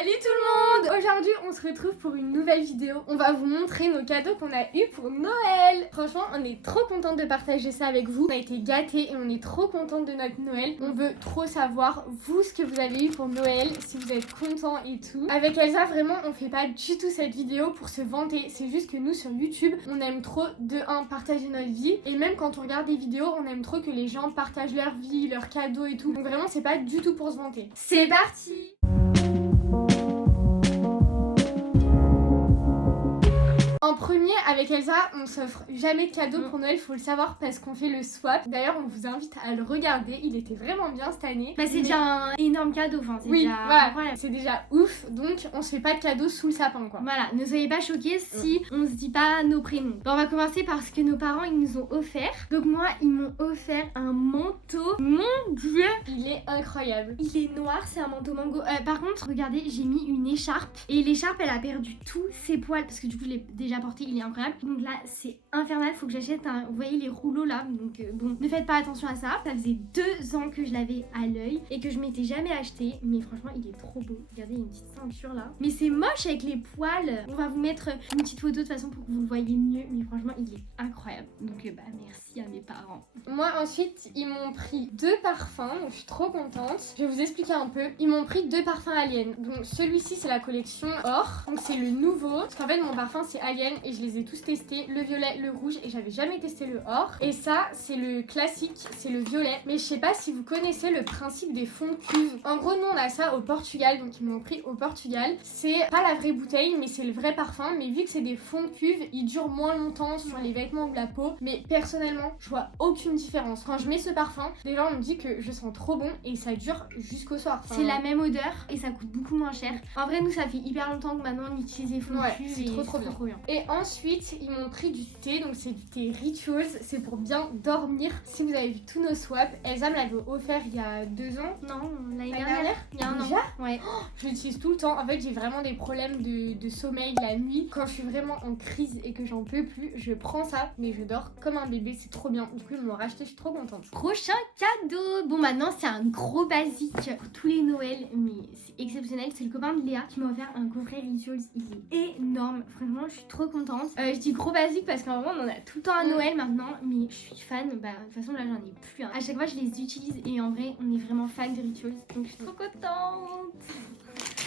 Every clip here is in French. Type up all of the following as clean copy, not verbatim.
Salut tout le monde! Aujourd'hui on se retrouve pour une nouvelle vidéo. On va vous montrer nos cadeaux qu'on a eu pour Noël. Franchement on est trop contente de partager ça avec vous. On a été gâtés et on est trop contente de notre Noël. On veut trop savoir vous ce que vous avez eu pour Noël, si vous êtes contents et tout. Avec Elsa vraiment on fait pas du tout cette vidéo pour se vanter. C'est juste que nous sur YouTube on aime trop de partager notre vie. Et même quand on regarde des vidéos on aime trop que les gens partagent leur vie, leurs cadeaux et tout. Donc vraiment c'est pas du tout pour se vanter. C'est parti! En premier, avec Elsa, on s'offre jamais de cadeaux pour Noël, faut le savoir parce qu'on fait le swap. D'ailleurs, on vous invite à le regarder, il était vraiment bien cette année. Bah, c'est déjà un énorme cadeau, enfin, c'est oui, déjà... voilà, c'est déjà ouf, donc on se fait pas de cadeaux sous le sapin quoi. Voilà, ne soyez pas choqués si on se dit pas nos prénoms. Bon, on va commencer par ce que nos parents ils nous ont offert. Donc moi, ils m'ont offert un manteau. Mon Dieu, il est incroyable. Il est noir, c'est un manteau mango. Par contre, regardez, j'ai mis une écharpe et l'écharpe elle a perdu tous ses poils parce que du coup je l'ai déjà porté, il est incroyable. Donc là, c'est infernal, faut que j'achète un... Vous voyez les rouleaux là, donc bon, ne faites pas attention à ça. Ça faisait 2 ans que je l'avais à l'œil et que je m'étais jamais acheté, mais franchement, il est trop beau. Regardez, il y a une petite ceinture là. Mais c'est moche avec les poils. On va vous mettre une petite photo de toute façon pour que vous le voyez mieux, mais franchement, il est incroyable. Donc bah merci à mes parents. Moi ensuite, ils m'ont pris 2 parfums, donc je suis trop contente. Je vais vous expliquer un peu. Ils m'ont pris 2 parfums Alien. Donc celui-ci, c'est la collection Or. Donc c'est le nouveau. Parce qu'en fait, mon parfum, c'est Alien et je les ai tous testés. Le violet, le rouge et j'avais jamais testé le Or. Et ça, c'est le classique, c'est le violet. Mais je sais pas si vous connaissez le principe des fonds de cuve. En gros, nous, on a ça au Portugal. Donc ils m'ont pris au Portugal. C'est pas la vraie bouteille, mais c'est le vrai parfum. Mais vu que c'est des fonds de cuve, ils durent moins longtemps sur les vêtements ou la peau. Mais personnellement, je vois aucune différence. Quand je mets ce parfum, déjà on me dit que je sens trop bon et ça dure jusqu'au soir. C'est la même odeur et ça coûte beaucoup moins cher. En vrai, nous, ça fait hyper longtemps que maintenant on utilise les fonds de cuve. C'est trop bien. Et ensuite, ils m'ont pris du thé. Donc c'est du thé Rituals. C'est pour bien dormir. Si vous avez vu tous nos swaps, Elsa me l'avait offert il y a 2 ans. Non, l'année dernière. Il y a un an. Déjà ouais. Je l'utilise tout le temps. En fait, j'ai vraiment des problèmes de sommeil la nuit. Quand je suis vraiment en crise et que j'en peux plus, je prends ça, mais je dors comme un bébé. C'est trop bien. Du coup, ils m'ont racheté. Je suis trop contente. Prochain cadeau. Bon, maintenant, c'est un gros basique pour tous les Noëls, mais c'est exceptionnel. C'est le copain de Léa qui m'a offert un coffret Rituals. Il est énorme. Franchement, je suis trop contente. Je dis gros basique parce qu'en vrai, on en a tout le temps à Noël maintenant, mais je suis fan. Bah, de toute façon, là, j'en ai plus. À chaque fois, je les utilise et en vrai, on est vraiment fan de Rituals. Donc, je suis trop contente.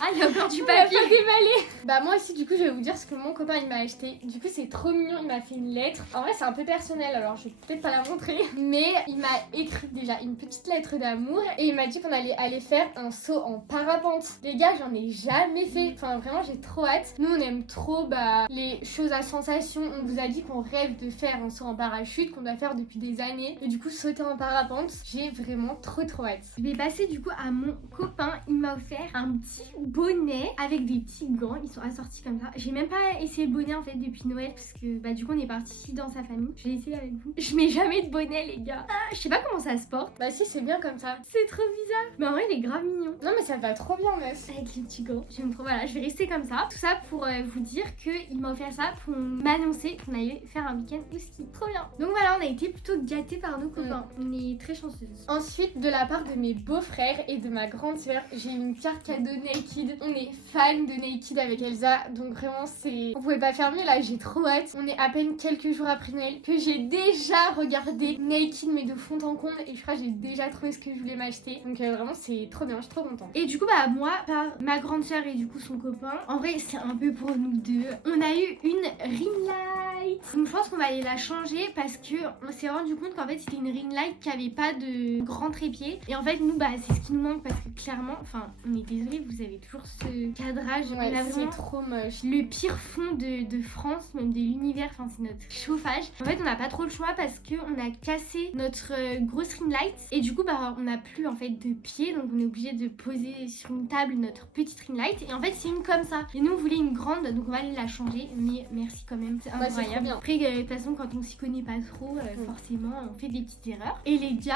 Ah, il y a encore du papier déballé. Bah moi aussi du coup je vais vous dire ce que mon copain il m'a acheté. Du coup c'est trop mignon, il m'a fait une lettre. En vrai c'est un peu personnel alors je vais peut-être pas la montrer. Mais il m'a écrit déjà une petite lettre d'amour et il m'a dit qu'on allait aller faire un saut en parapente. Les gars j'en ai jamais fait. Enfin vraiment j'ai trop hâte. Nous on aime trop les choses à sensation. On vous a dit qu'on rêve de faire un saut en parachute qu'on doit faire depuis des années. Et du coup sauter en parapente, j'ai vraiment trop hâte. Je vais passer du coup à mon copain. Il m'a offert un petit bonnet avec des petits gants, ils sont assortis comme ça. J'ai même pas essayé le bonnet en fait depuis Noël parce que bah du coup on est parti dans sa famille. Je l'ai essayé avec vous. Je mets jamais de bonnet les gars. Ah, je sais pas comment ça se porte. Bah si c'est bien comme ça. C'est trop bizarre. Mais en vrai il est grave mignon. Non mais ça va trop bien meuf. Avec les petits gants. J'aime trop. Voilà, je vais rester comme ça. Tout ça pour vous dire qu'il m'a offert ça pour m'annoncer qu'on allait faire un week-end au ski. Trop bien. Donc voilà, on a été plutôt gâtés par nos copains. On est très chanceuses. Ensuite de la part de mes beaux-frères et de ma grande sœur, j'ai une carte cadeau Naked. On est fan de Naked avec Elsa, donc vraiment c'est... On pouvait pas faire mieux là, j'ai trop hâte. On est à peine quelques jours après Noël que j'ai déjà regardé Naked mais de fond en comble et je crois que j'ai déjà trouvé ce que je voulais m'acheter. Donc vraiment c'est trop bien, je suis trop contente. Et du coup bah moi, par ma grande sœur et du coup son copain, en vrai c'est un peu pour nous deux. On a eu une ring light. Donc je pense qu'on va aller la changer parce que on s'est rendu compte qu'en fait c'était une ring light qui avait pas de grand trépied. Et en fait nous bah c'est ce qui nous manque parce que clairement, enfin on est désolé, vous avez toujours ce cadrage. Ouais, c'est trop moche. Le pire fond de France, même de l'univers, enfin c'est notre chauffage. En fait on n'a pas trop le choix parce qu'on a cassé notre grosse ring light et du coup bah on n'a plus en fait de pied, donc on est obligé de poser sur une table notre petite ring light et en fait c'est une comme ça. Et nous on voulait une grande, donc on va aller la changer, mais merci quand même, c'est incroyable. Bien. Après de toute façon quand on s'y connaît pas trop, forcément on fait des petites erreurs. Et les gars...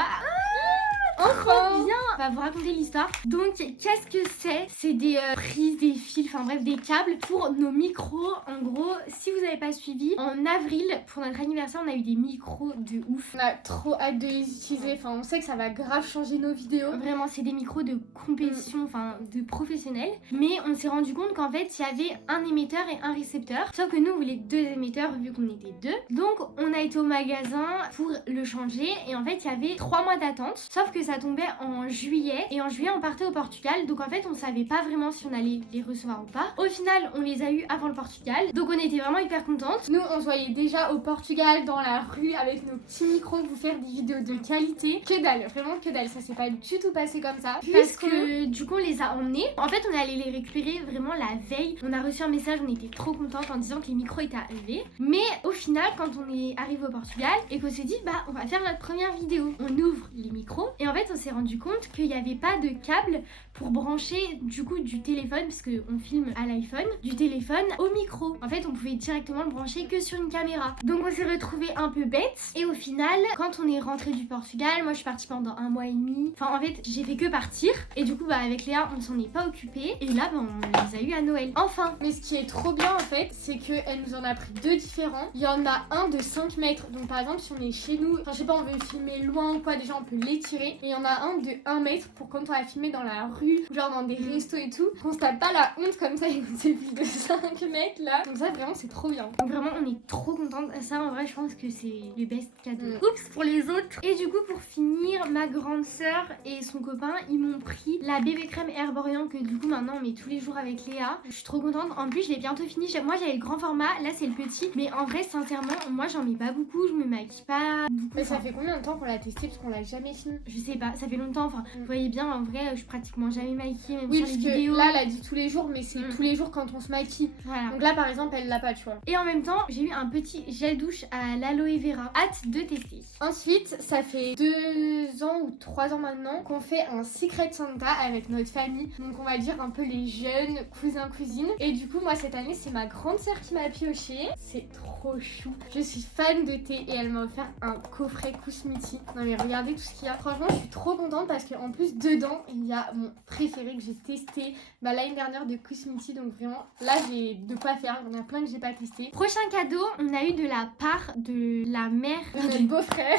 Enfin bien. On va vous raconter l'histoire. Donc, qu'est-ce que c'est? C'est des prises, des fils, enfin bref, des câbles pour nos micros. En gros, si vous n'avez pas suivi, en avril, pour notre anniversaire, on a eu des micros de ouf. On a trop hâte de les utiliser. Enfin, on sait que ça va grave changer nos vidéos. Vraiment, c'est des micros de compétition, enfin de professionnels. Mais on s'est rendu compte qu'en fait, il y avait un émetteur et un récepteur. Sauf que nous, on voulait 2 émetteurs vu qu'on était 2. Donc, on a été au magasin pour le changer. Et en fait, il y avait 3 mois d'attente. Sauf que ça tombait en juillet. Et en juillet, on partait au Portugal. Donc, en fait, on savait pas vraiment si on allait les recevoir ou pas. Au final, on les a eu avant le Portugal. Donc, on était vraiment hyper contentes. Nous, on se voyait déjà au Portugal, dans la rue, avec nos petits micros, vous faire des vidéos de qualité. Que dalle, vraiment que dalle. Ça s'est pas du tout passé comme ça. Parce que du coup, on les a emmenés. En fait, on est allé les récupérer vraiment la veille. On a reçu un message, on était trop contentes en disant que les micros étaient arrivés. Mais au final, quand on est arrivé au Portugal et qu'on s'est dit, bah, on va faire notre première vidéo, on ouvre les micros. Et en fait, on s'est rendu compte qu'il n'y avait pas de câble pour brancher du coup du téléphone, parce qu'on filme à l'iPhone, du téléphone au micro. En fait, on pouvait directement le brancher que sur une caméra. Donc, on s'est retrouvé un peu bête. Et au final, quand on est rentré du Portugal, moi je suis partie pendant 1 mois et demi. Enfin, en fait, j'ai fait que partir. Et du coup, bah, avec Léa, on s'en est pas occupé. Et là, bah, on les a eu à Noël. Enfin! Mais ce qui est trop bien en fait, c'est qu'elle nous en a pris 2 différents. Il y en a un de 5 mètres. Donc par exemple, si on est chez nous, enfin je sais pas, on veut filmer loin ou quoi, déjà on peut l'étirer. Et il y en a un de 1 mètre pour quand on va filmer dans la rue, genre dans des restos et tout. On se tape pas la honte comme ça, il nous est plus de 5 mètres là. Donc ça, vraiment, c'est trop bien. Donc vraiment, on est trop contente. Ça, en vrai, je pense que c'est le best cadeau. Oups, pour les autres. Et du coup, pour finir, ma grande sœur et son copain, ils m'ont pris la bébé crème Herborian que du coup maintenant on met tous les jours avec Léa. Je suis trop contente. En plus, je l'ai bientôt fini. Moi, j'avais le grand format. Là, c'est le petit. Mais en vrai, sincèrement, moi, j'en mets pas beaucoup. Je me maquille pas beaucoup. Mais ça fait combien de temps qu'on l'a testé parce qu'on l'a jamais fini? Je sais pas, ça fait longtemps. Enfin, vous voyez bien, en vrai, je suis pratiquement jamais maquillée, même Oui, sur parce les que vidéos. là, elle a dit tous les jours, mais c'est tous les jours quand on se maquille. Voilà. Donc là, par exemple, elle l'a pas, tu vois. Et en même temps, j'ai eu un petit gel douche à l'aloe vera. Hâte de tester. Ensuite, ça fait 2 ans ou 3 ans maintenant qu'on fait un Secret Santa avec notre famille. Donc on va dire un peu les jeunes cousins, cousines. Et du coup, moi cette année, c'est ma grande sœur qui m'a pioché. C'est trop chou. Je suis fan de thé et elle m'a offert un coffret Kousmiti. Non mais regardez tout ce qu'il y a. Franchement, je suis trop contente parce qu'en plus, dedans, il y a mon préféré que j'ai testé l'année dernière de Kousmiti. Donc vraiment, là, j'ai de quoi faire. Il y en a plein que j'ai pas testé. Prochain cadeau, on a eu de la part de la mère De notre beau-frère.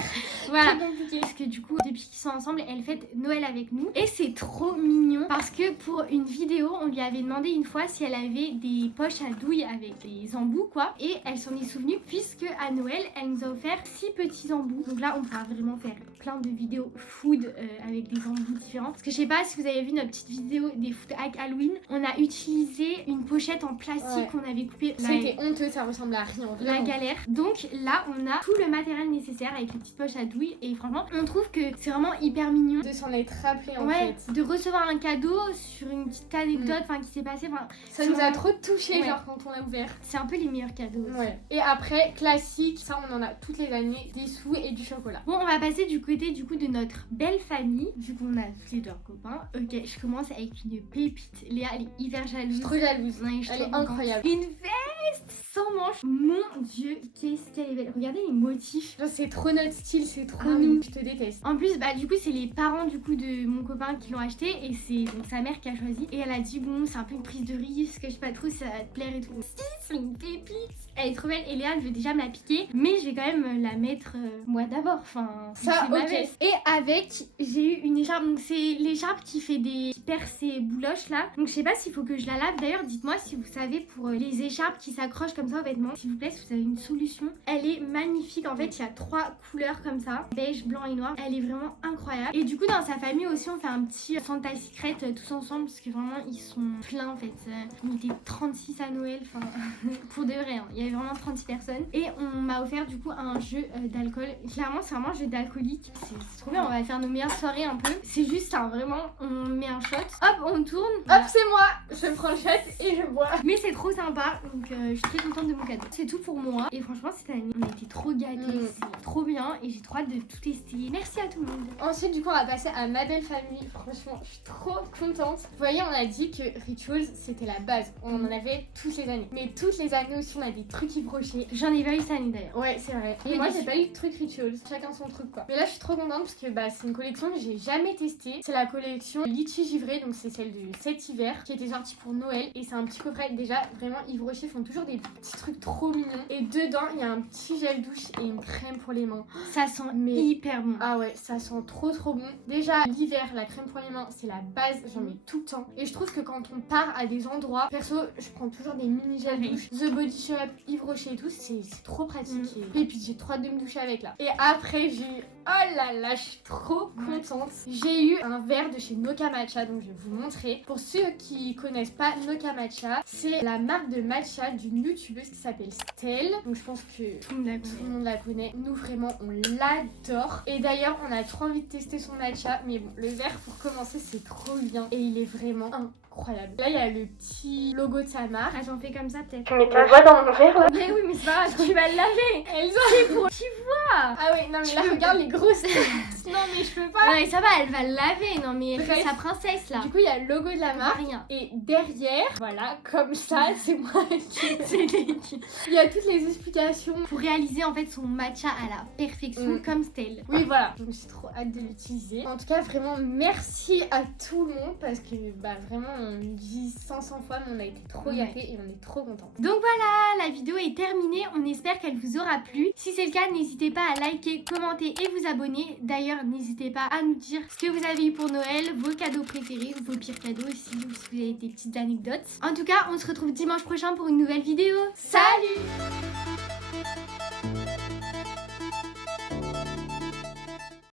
Voilà. Très compliqué. Parce que du coup, depuis qu'ils sont ensemble, elle fête Noël avec nous. Et c'est trop mignon parce que pour une vidéo, on lui avait demandé une fois si elle avait des poches à douille avec des embouts, quoi. Et elle s'en est souvenue puisque à Noël, elle nous a offert 6 petits embouts. Donc là, on pourra vraiment faire plein de vidéos food avec des embouts différents. Parce que je sais pas si vous avez vu notre petite vidéo des food hacks Halloween. On a utilisé une pochette en plastique qu'on avait coupée. C'était honteux, ça ressemble à rien. La Vraiment. galère. Donc là, on a tout le matériel nécessaire avec les petites poches à douille. Et franchement, on trouve que c'est vraiment hyper mignon. De s'en être rappelé en Ouais, fait. de recevoir un cadeau sur une petite anecdote enfin qui s'est passée. Enfin, Ça nous a trop touché Ouais. genre quand on l'a ouvert. c'est un peu les meilleurs cadeaux. Aussi. Ouais. Et après, classique, ça on en a toutes les années, des sous et du chocolat. Bon, on va passer du côté du coup de notre belle famille. Vu qu'on a tous les deux un copain. Ok, je commence avec une pépite. Léa, elle est hyper Je suis jalouse. trop jalouse. Ouais, je suis Elle trop est contente. incroyable. Une veste sans manches. Mon dieu, qu'est-ce qu'elle est belle. Regardez les motifs. Genre, c'est trop notre style, c'est trop Ah mignon. oui. Je te déteste. En plus, bah du coup, c'est les parents du coup de mon copain qui l'ont acheté et c'est donc sa mère qui a choisi. Et elle a dit bon, c'est un peu une prise de risque, je sais pas trop si ça va te plaire et tout. Si, c'est une pépite. Elle est trop belle et Léa, elle veut déjà me la piquer, mais je vais quand même la mettre moi d'abord. Enfin, Ça, c'est ma ok. veste. Et avec, j'ai eu une écharpe. Donc c'est l'écharpe qui fait qui perd ses bouloches là. Donc je sais pas s'il faut que je la lave. D'ailleurs, dites-moi si vous savez pour les écharpes qui s'accrochent comme ça aux vêtements, s'il vous plaît, si vous avez une solution. Elle est magnifique. En fait, il y a 3 couleurs comme ça, beige, blanc et noir. Elle est vraiment incroyable. Et du coup, dans sa famille aussi, on fait un petit Santa Secret tous ensemble parce que vraiment, ils sont pleins en fait. On était 36 à Noël, enfin, pour de vrai. Hein. Il y avait vraiment 36 personnes. Et on m'a offert du coup un jeu d'alcool. Clairement, c'est vraiment un jeu d'alcoolique. C'est trop bien. On va faire nos meilleures soirées un peu. C'est juste ça, vraiment. On met un shot. Hop, on tourne. Hop, c'est moi. Je Je prends le shot et je bois. Mais c'est trop sympa, donc je suis très contente de mon cadeau. C'est tout pour moi. Et franchement, cette année, on a été trop gâtés. C'est trop bien et j'ai trop hâte de tout tester. Merci à tout le monde. Ensuite, du coup, on va passer à ma belle famille. Franchement, je suis trop contente. Vous voyez, on a dit que Rituals, c'était la base. On en avait toutes les années. Mais toutes les années aussi, on a des trucs Yves Rocher. J'en ai pas eu cette année d'ailleurs. Ouais, c'est vrai. Mais Et moi, déçue. j'ai pas eu de truc Rituals. Chacun son truc, quoi. Mais là, je suis trop contente parce que c'est une collection que j'ai jamais testée. C'est la collection Litchi Givré, donc c'est celle de cet hiver qui était sortie pour Noël. Et c'est un petit coffret. Déjà, vraiment, Yves Rocher font toujours des petits trucs trop mignons. Et dedans, il y a un petit gel douche et une crème pour les mains. Ça sent Mais- hyper bon. Ah ouais, ça sent trop bon. Déjà, l'hiver, la crème pour les mains, c'est la base, j'en mets tout le temps. Et je trouve que quand on part à des endroits, perso, je prends toujours des mini gels douche. The Body Shop, Yves Rocher et tout, c'est trop pratique. Et puis j'ai trop hâte de me doucher avec là. Et après, j'ai eu, oh là là, je suis trop contente. J'ai eu un verre de chez Noka Matcha, donc je vais vous montrer. Pour ceux qui connaissent pas Noka Matcha, c'est la marque de matcha d'une youtubeuse qui s'appelle Stell. Donc je pense que Tout le monde la tout connaît. le monde la connaît. Nous, vraiment, on l'adore. Et d'ailleurs, on a trop envie de tester son matcha. Mais bon, le verre, pour commencer, c'est trop bien. Et il est vraiment incroyable. Là, il y a le petit logo de sa marque. Ah, j'en fais comme ça peut-être. Tu mets ta voix dans mon verre, là. Mais oui, mais c'est pas grave, tu vas le laver. Elles ont... Tu vois. Ah ouais, non, mais là, regarde les grosses têtes. Non, mais je peux pas. Non mais ça va, elle va le laver. Non mais elle fait Bref. sa princesse là. Du coup, il y a le logo de la Elle va marque. rien. Et derrière, voilà, comme ça, c'est moi qui... C'est l'équipe. Il y a toutes les explications. Pour réaliser en fait son matcha à la perfection comme Stell. Oui, voilà. Je me suis trop hâte de l'utiliser. En tout cas, vraiment, merci à tout le monde parce que, vraiment, on me dit 500 fois, mais on a été trop Ouais. gâtés et on est trop contents. Donc voilà, la vidéo est terminée. On espère qu'elle vous aura plu. Si c'est le cas, n'hésitez pas à liker, commenter et vous abonner. D'ailleurs, n'hésitez pas à nous dire ce que vous avez eu pour Noël, vos cadeaux préférés ou vos pires cadeaux aussi, ou si vous avez des petites anecdotes. En tout cas, on se retrouve dimanche prochain pour une nouvelle vidéo. Salut!